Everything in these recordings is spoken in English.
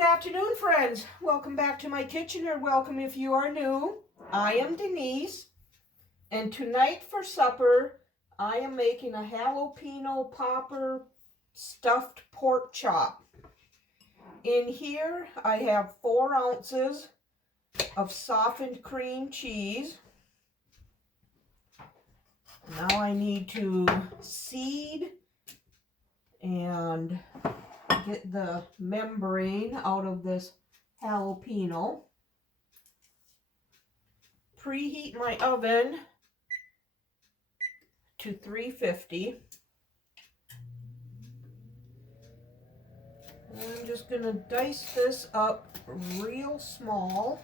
Good afternoon, friends. Welcome back to my kitchen, or welcome if you are new. I am Denise, and tonight for supper, I am making a jalapeno popper stuffed pork chop. In here, I have 4 ounces of softened cream cheese. Now I need to seed and get the membrane out of this jalapeno. Preheat my oven to 350. I'm just going to dice this up real small.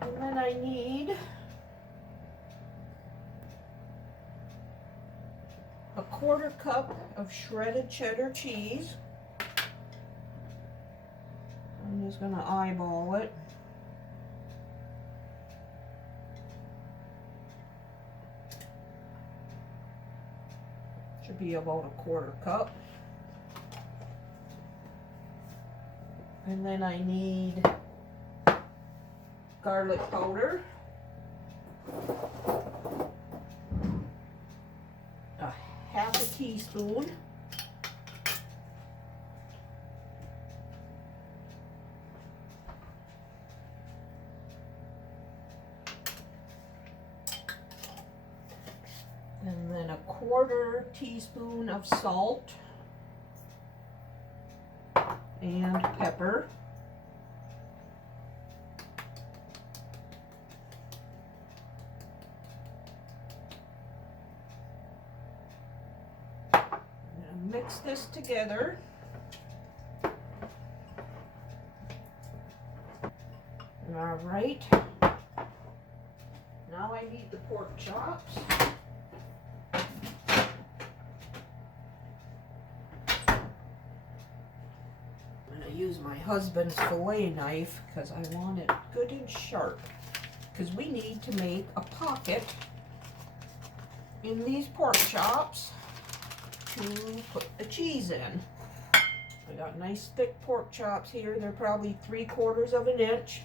And then I need a 1/4 cup of shredded cheddar cheese. I'm just going to eyeball it. Should be about a 1/4 cup. And then I need garlic powder, a 1/2 teaspoon, and then a 1/4 teaspoon of salt and pepper. Mix this together. All right. Now I need the pork chops. I'm going to use my husband's fillet knife because I want it good and sharp, because we need to make a pocket in these pork chops to put the cheese in. I got nice thick pork chops here. They're probably 3/4 of an inch.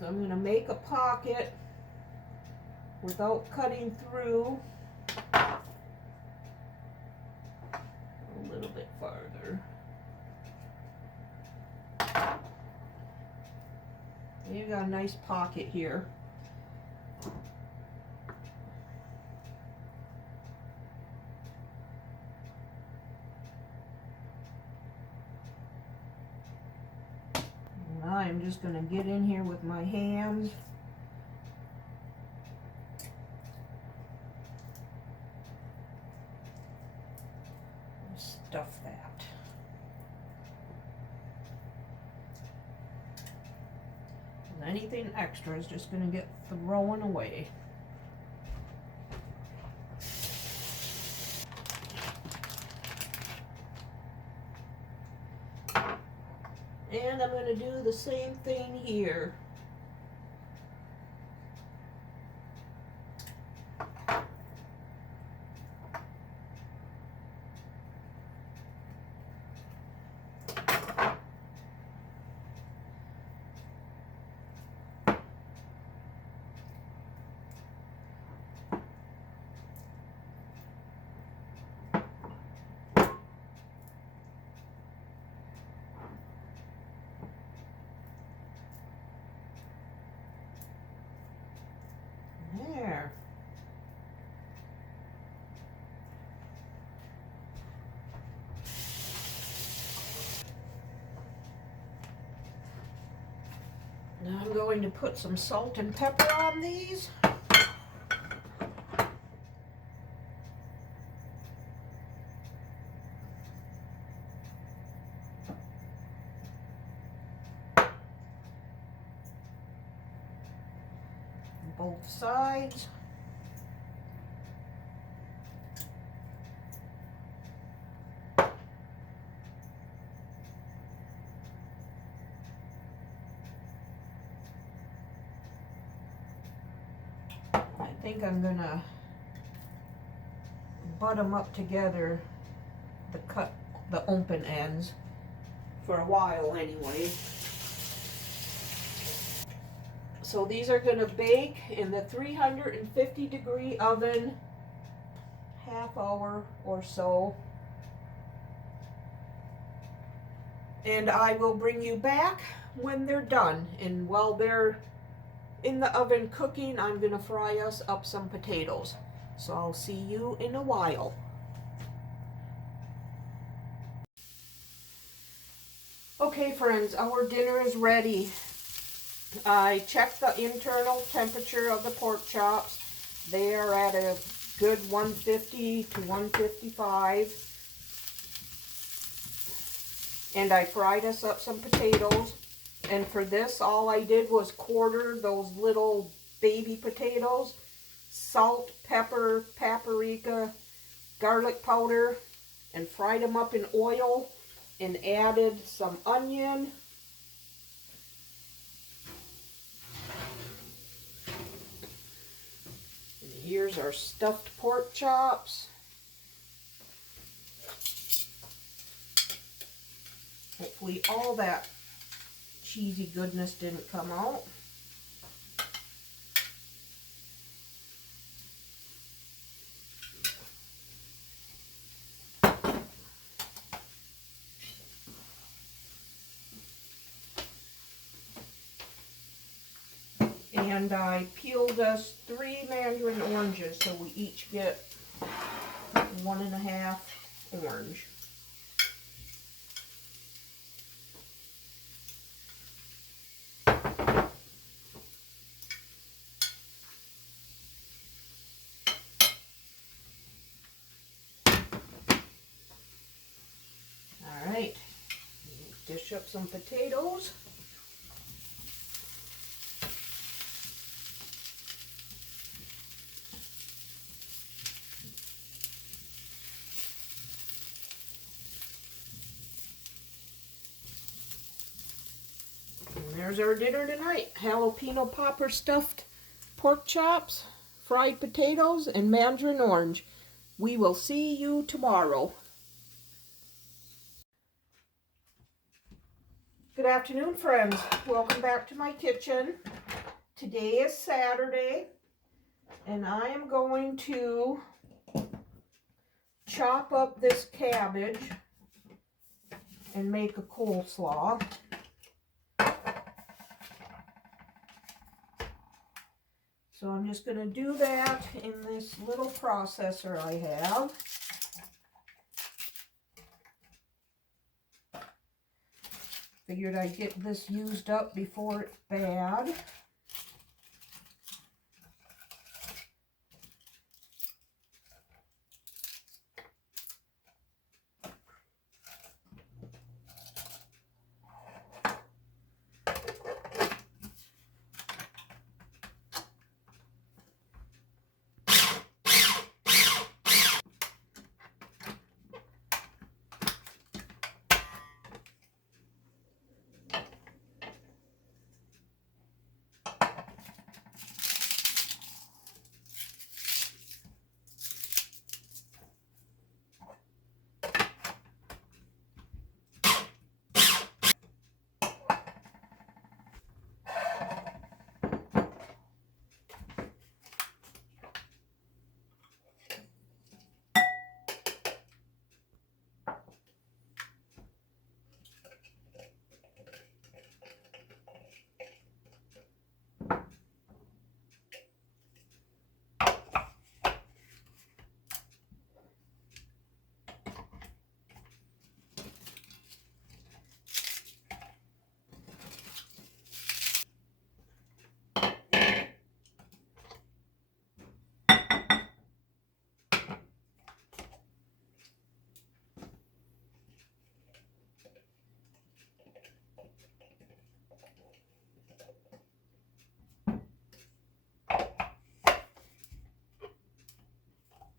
So I'm going to make a pocket without cutting through. A little bit farther. You got a nice pocket here. I'm just going to get in here with my hands. Stuff that. And anything extra is just going to get thrown away. And I'm going to do the same thing here. There. Now I'm going to put some salt and pepper on these. Both sides. think I'm gonna butt them up together, the open ends, for a while anyway. So these are gonna bake in the 350-degree oven, half hour or so. And I will bring you back when they're done. And while they're in the oven cooking, I'm gonna fry us up some potatoes. So I'll see you in a while. Okay friends, our dinner is ready. I checked the internal temperature of the pork chops. They are at a good 150 to 155. And I fried us up some potatoes. And for this, all I did was quarter those little baby potatoes, salt, pepper, paprika, garlic powder, and fried them up in oil and added some onion. And here's our stuffed pork chops. Hopefully all that cheesy goodness didn't come out. And I peeled us 3 mandarin oranges, so we each get 1.5 orange. Alright, dish up some potatoes. There's our dinner tonight. Jalapeno popper stuffed pork chops, fried potatoes, and mandarin orange. We will see you tomorrow. Good afternoon, friends. Welcome back to my kitchen. Today is Saturday, and I am going to chop up this cabbage and make a coleslaw. So I'm just going to do that in this little processor I have. Figured I'd get this used up before it's bad.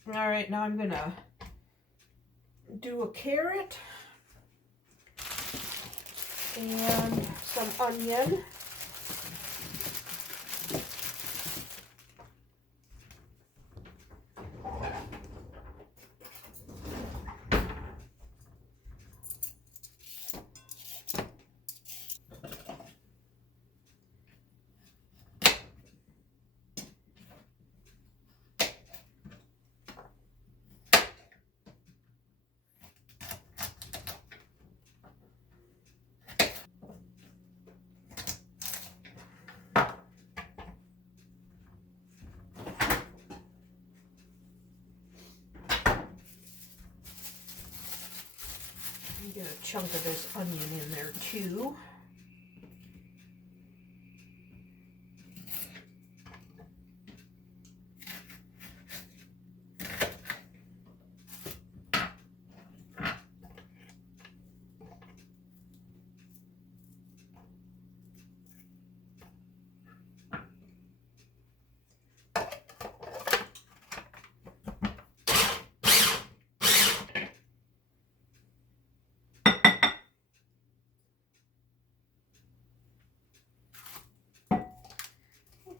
All right, now I'm gonna do a carrot and some onion. chunk of this onion in there too.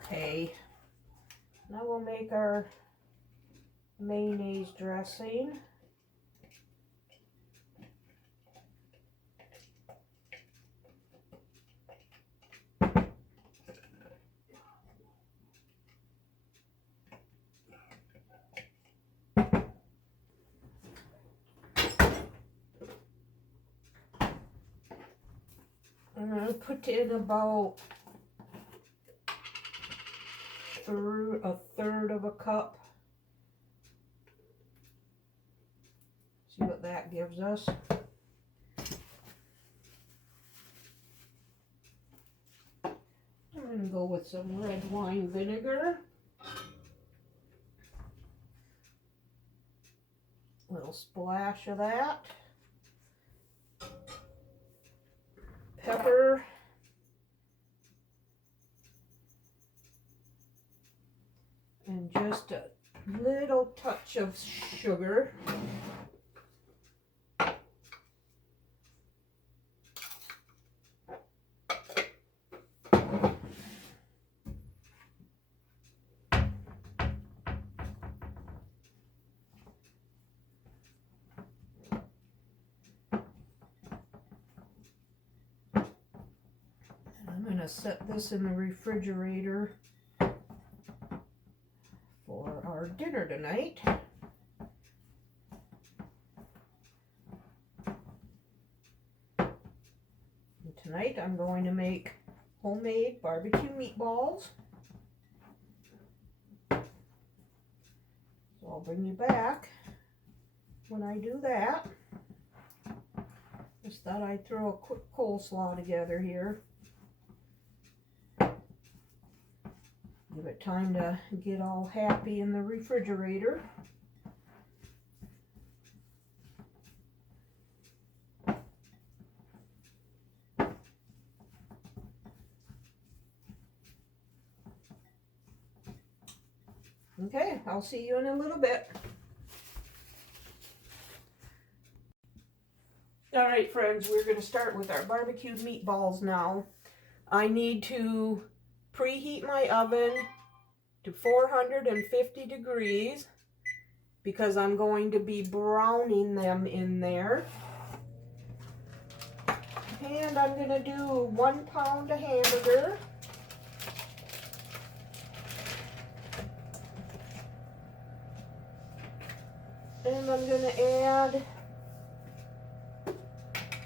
Okay, now we'll make our mayonnaise dressing. I'm going to put in about a third of a cup. See what that gives us. I'm going to go with some red wine vinegar. A little splash of that. Pepper. And just a little touch of sugar. And I'm going to set this in the refrigerator for our dinner tonight. And tonight I'm going to make homemade barbecue meatballs. So I'll bring you back when I do that. Just thought I'd throw a quick coleslaw together here. Give it time to get all happy in the refrigerator. Okay, I'll see you in a little bit. All right, friends, we're going to start with our barbecued meatballs now. I need to preheat my oven to 450 degrees because I'm going to be browning them in there. And I'm going to do 1 pound of hamburger. And I'm going to add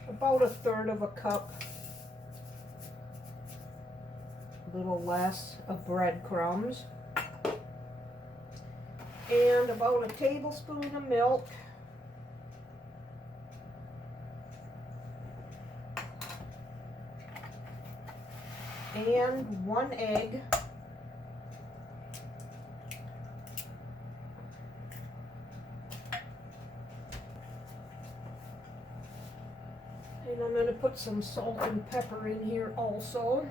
about a third of a cup, a little less, of breadcrumbs, and about a tablespoon of milk, and 1 egg, and I'm going to put some salt and pepper in here also.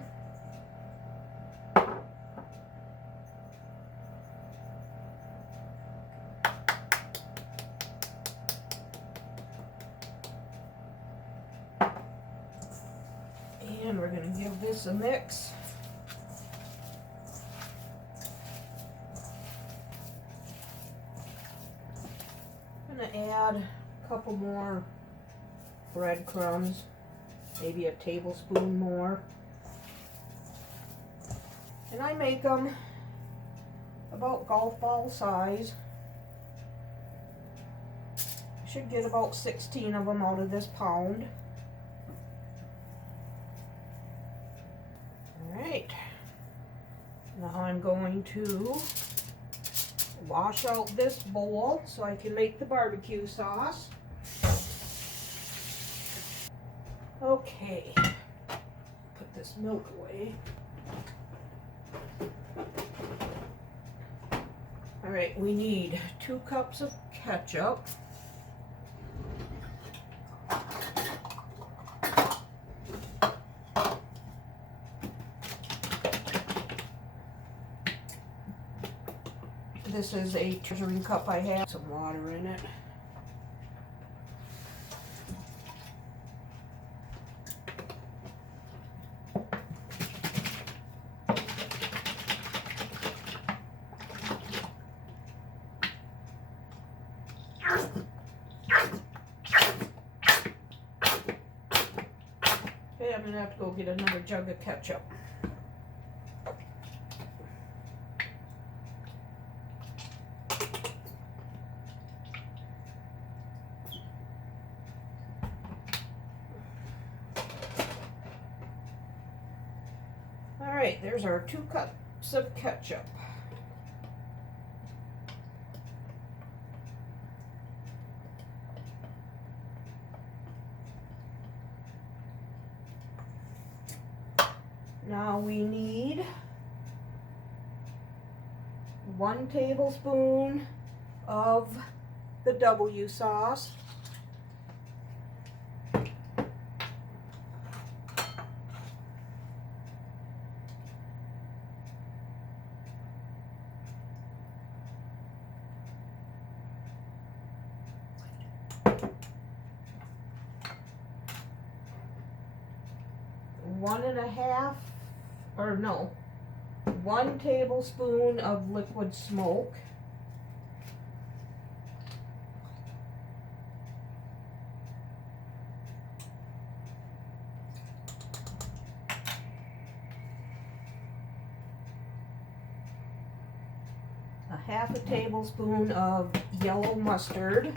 And we're going to give this a mix. I'm going to add a couple more breadcrumbs, maybe a tablespoon more. And I make them about golf ball size. Should get about 16 of them out of this pound. Alright, now I'm going to wash out this bowl so I can make the barbecue sauce. Okay, put this milk away. All right, we need 2 cups of ketchup. This is a measuring cup I have, some water in it. Okay, I'm gonna have to go get another jug of ketchup. All right, there's our 2 cups of ketchup. Now we need 1 tablespoon of the W sauce. One tablespoon of liquid smoke. A half a tablespoon of yellow mustard.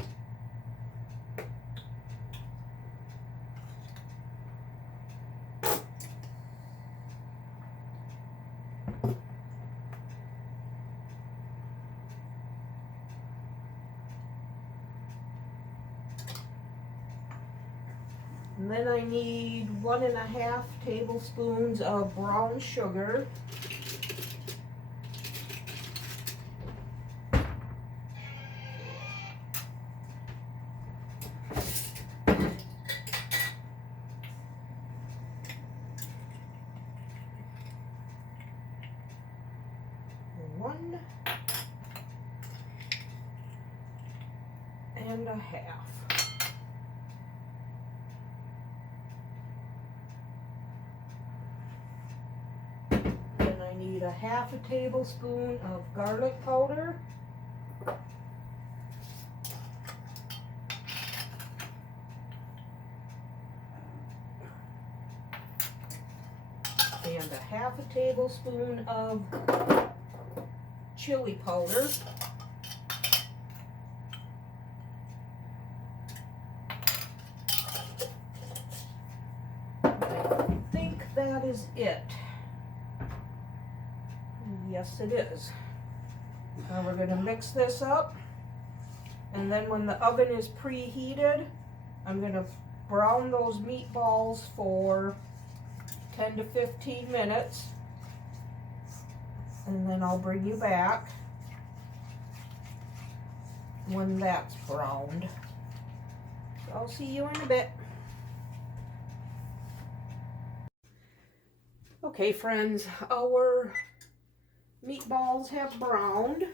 And then I need 1.5 tablespoons of brown sugar. One and a half. Need a half a tablespoon of garlic powder. And a half a tablespoon of chili powder. I think that is it. Yes, it is. Now we're going to mix this up, and then when the oven is preheated, I'm going to brown those meatballs for 10 to 15 minutes, and then I'll bring you back when that's browned. So I'll see you in a bit. Okay, friends, our meatballs have browned.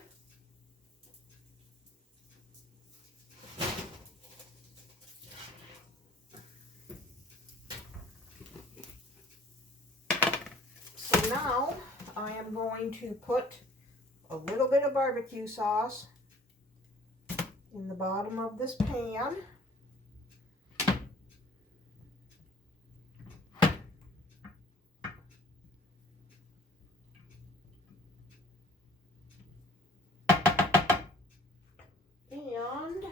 So now I am going to put a little bit of barbecue sauce in the bottom of this pan. And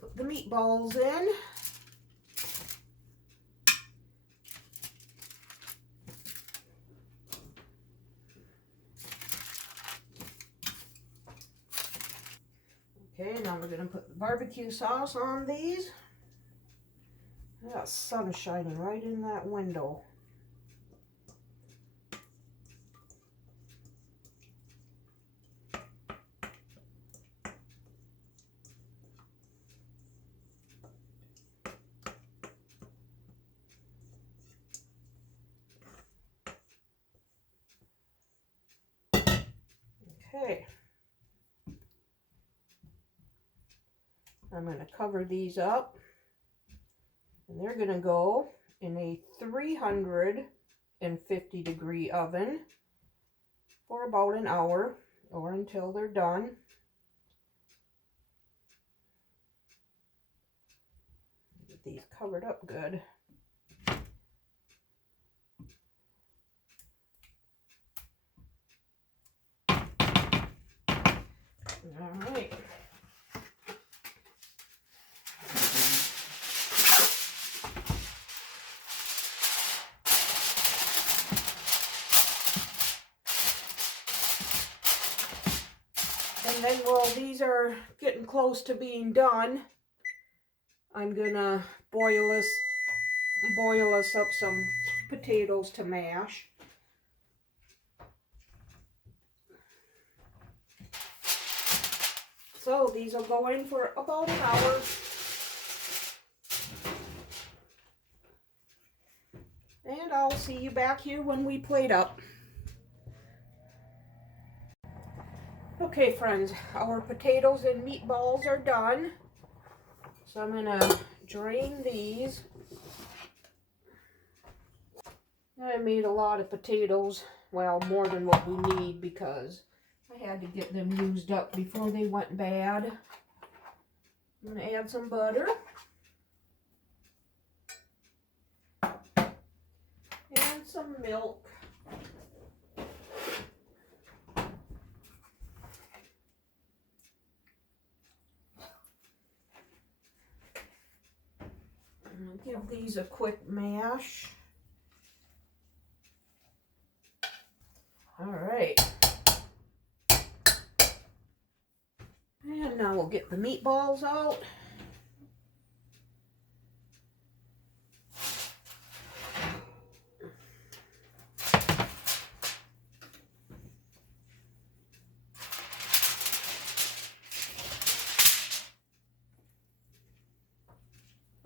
put the meatballs in. Okay, now we're going to barbecue sauce on these. That sun is shining right in that window. Okay. I'm going to cover these up. And they're going to go in a 350-degree oven for about an hour or until they're done. Get these covered up good. All right. And then while these are getting close to being done, I'm gonna boil us up some potatoes to mash. So these will go in for about an hour. And I'll see you back here when we plate up. Okay friends, our potatoes and meatballs are done. So I'm gonna drain these. I made a lot of potatoes, well, more than what we need because I had to get them used up before they went bad. I'm gonna add some butter. And some milk. And I'll give these a quick mash. All right. And now we'll get the meatballs out.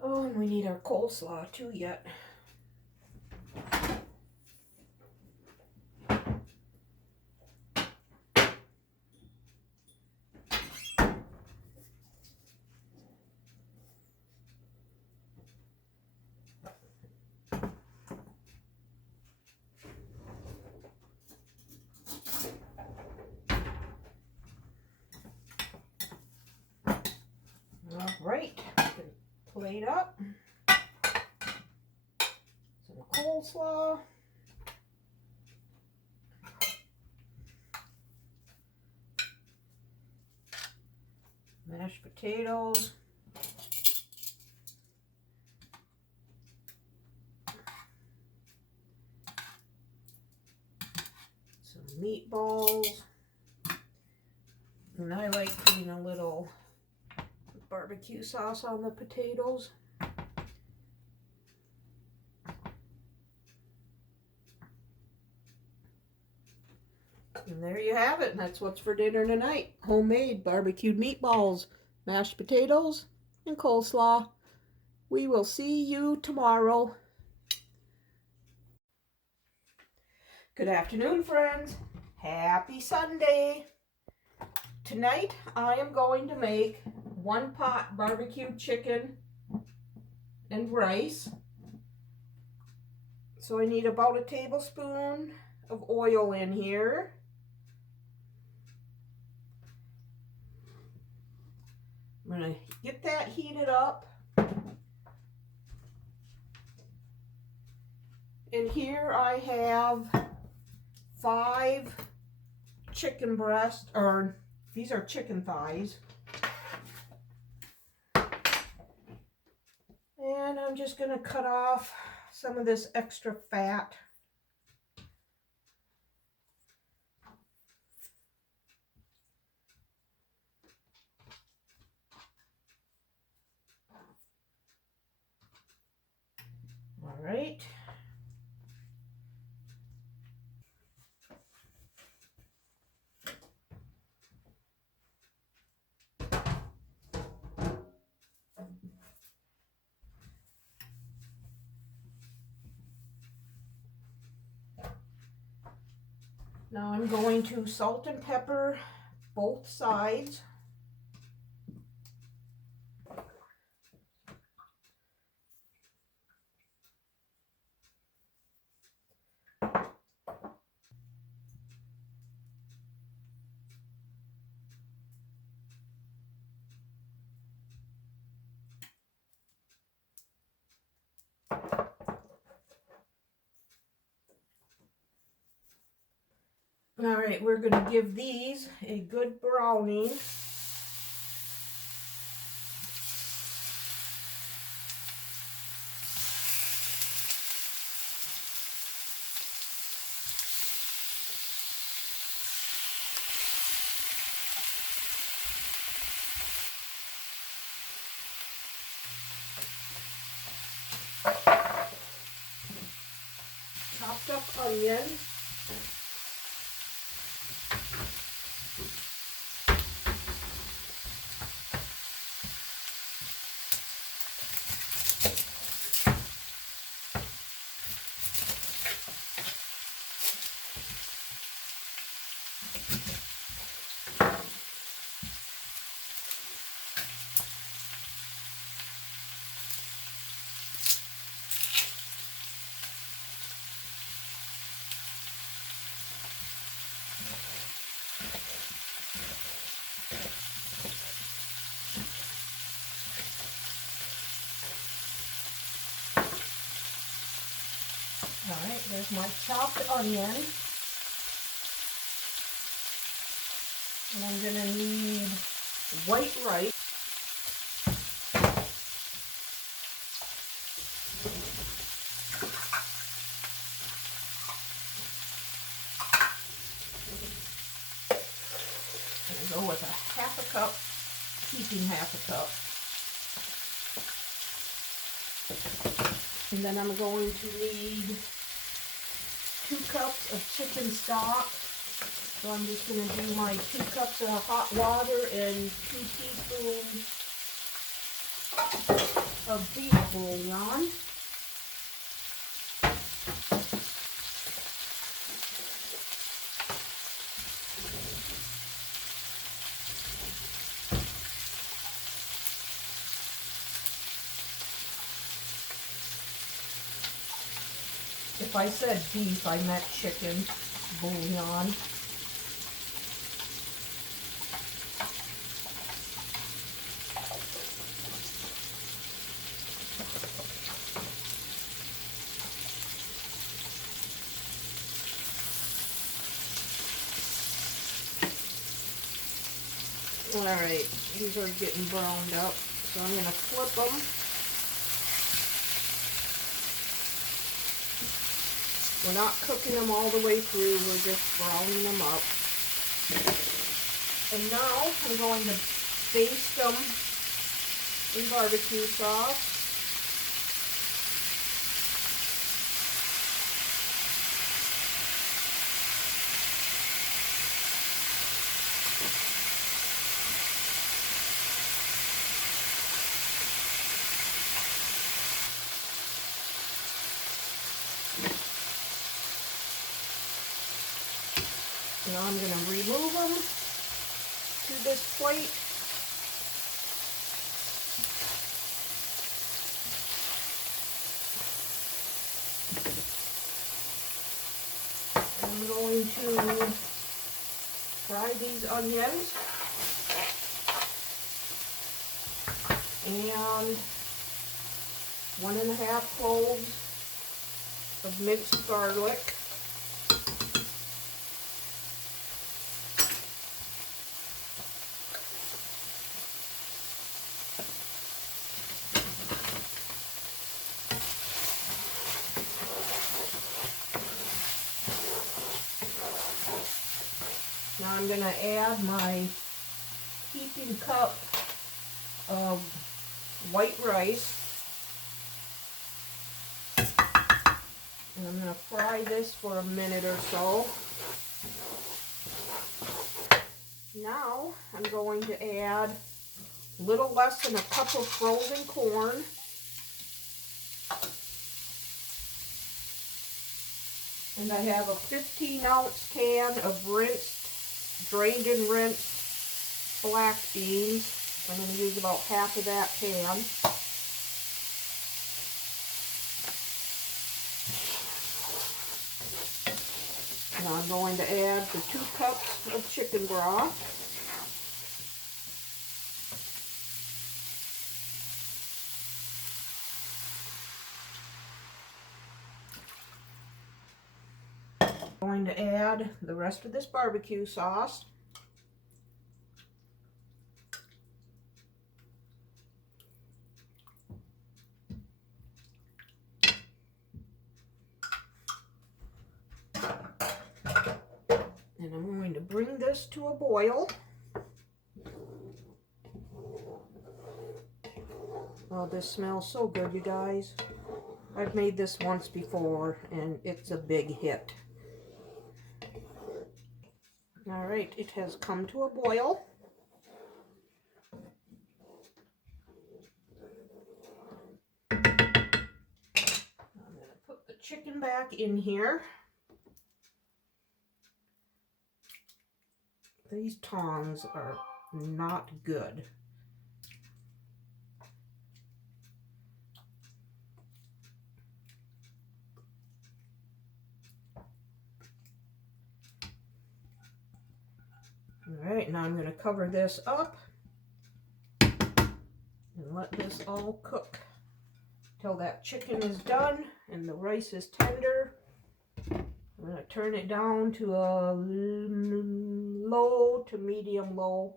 Oh, and we need our coleslaw too yet. All right, plate up. Some coleslaw. Mashed potatoes. Some meatballs. And I like putting a little barbecue sauce on the potatoes. And there you have it. That's what's for dinner tonight. Homemade barbecued meatballs, mashed potatoes, and coleslaw. We will see you tomorrow. Good afternoon, friends. Happy Sunday. Tonight, I am going to make one pot barbecued chicken and rice. So I need about a tablespoon of oil in here. I'm going to get that heated up. And here I have 5 chicken breasts, or these are chicken thighs. And I'm just going to cut off some of this extra fat. Now I'm going to salt and pepper both sides. All right, we're going to give these a good browning. Chopped up onion. All right, there's my chopped onion. And I'm going to need white rice. I'm going to go with a half a cup, heaping half a cup. And then I'm going to need 2 cups of chicken stock. So I'm just going to do my 2 cups of hot water and 2 teaspoons of beef bouillon. If I said beef, I meant chicken bouillon. Alright, these are getting browned up, so I'm going to flip them. We're not cooking them all the way through, we're just browning them up. And now I'm going to baste them in barbecue sauce. Now I'm going to remove them to this plate. I'm going to fry these onions and 1½ cloves of minced garlic. Now I'm going to add my heaping cup of white rice. And I'm going to fry this for a minute or so. Now I'm going to add a little less than a cup of frozen corn. And I have a 15-ounce can of rinsed, drained and rinsed black beans. I'm going to use about half of that can. Now I'm going to add the 2 cups of chicken broth. I'm going to add the rest of this barbecue sauce. And I'm going to bring this to a boil. Oh, this smells so good, you guys. I've made this once before, and it's a big hit. All right, it has come to a boil. I'm going to put the chicken back in here. These tongs are not good. All right, now I'm going to cover this up and let this all cook till that chicken is done and the rice is tender. I'm going to turn it down to a low to medium low,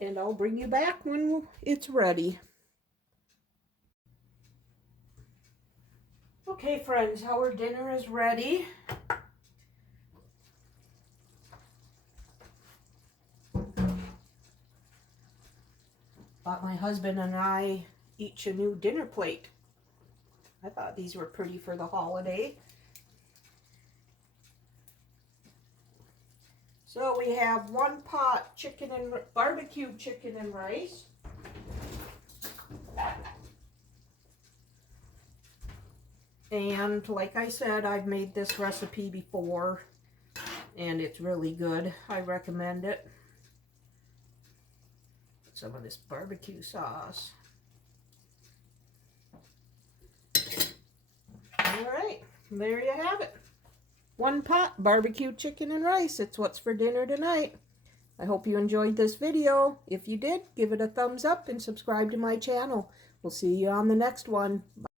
and I'll bring you back when it's ready. Okay friends, our dinner is ready. Bought my husband and I each a new dinner plate. I thought these were pretty for the holiday. So we have 1 pot chicken and barbecue chicken and rice. And like I said, I've made this recipe before and it's really good. I recommend it. Put some of this barbecue sauce. All right, there you have it. 1 pot barbecue chicken and rice. It's what's for dinner tonight. I hope you enjoyed this video. If you did, give it a thumbs up and subscribe to my channel. We'll see you on the next one. Bye.